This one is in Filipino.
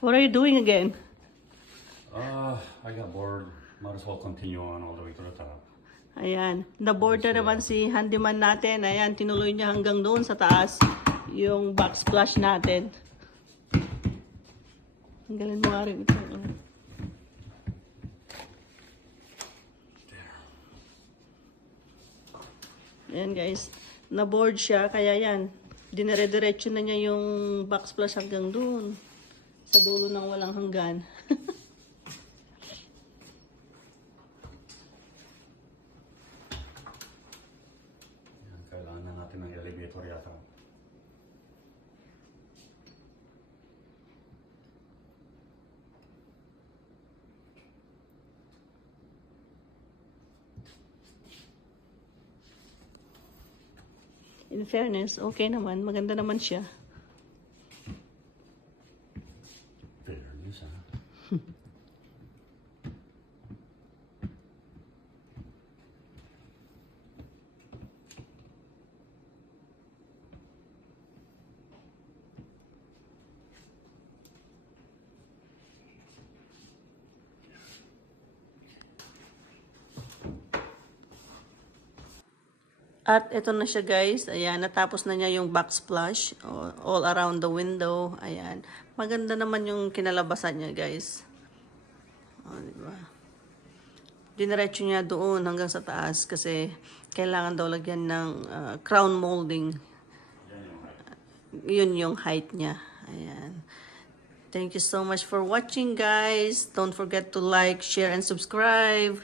What are you doing again? I got bored. Might as well continue on all the way to the top. Ayan. Na-board na naman si handyman natin. Ayan, tinuloy niya hanggang doon sa taas yung backsplash natin. Tanggalin mo nga rin ito. Ayan guys. Na-board siya. Kaya yan. Dinire-diretso na niya yung backsplash hanggang doon. Sa dulo ng walang hanggan. Kailangan na natin ng elevator yata. In fairness, okay naman. Maganda naman siya. Fairness, ha? At ito na siya guys. Ayan, natapos na niya yung backsplash. All around the window. Ayan. Maganda naman yung kinalabasan niya guys. O, diba? Diniretso niya doon hanggang sa taas kasi kailangan daw lagyan ng crown molding. Yun yung height niya. Ayan. Thank you so much for watching guys. Don't forget to like, share, and subscribe.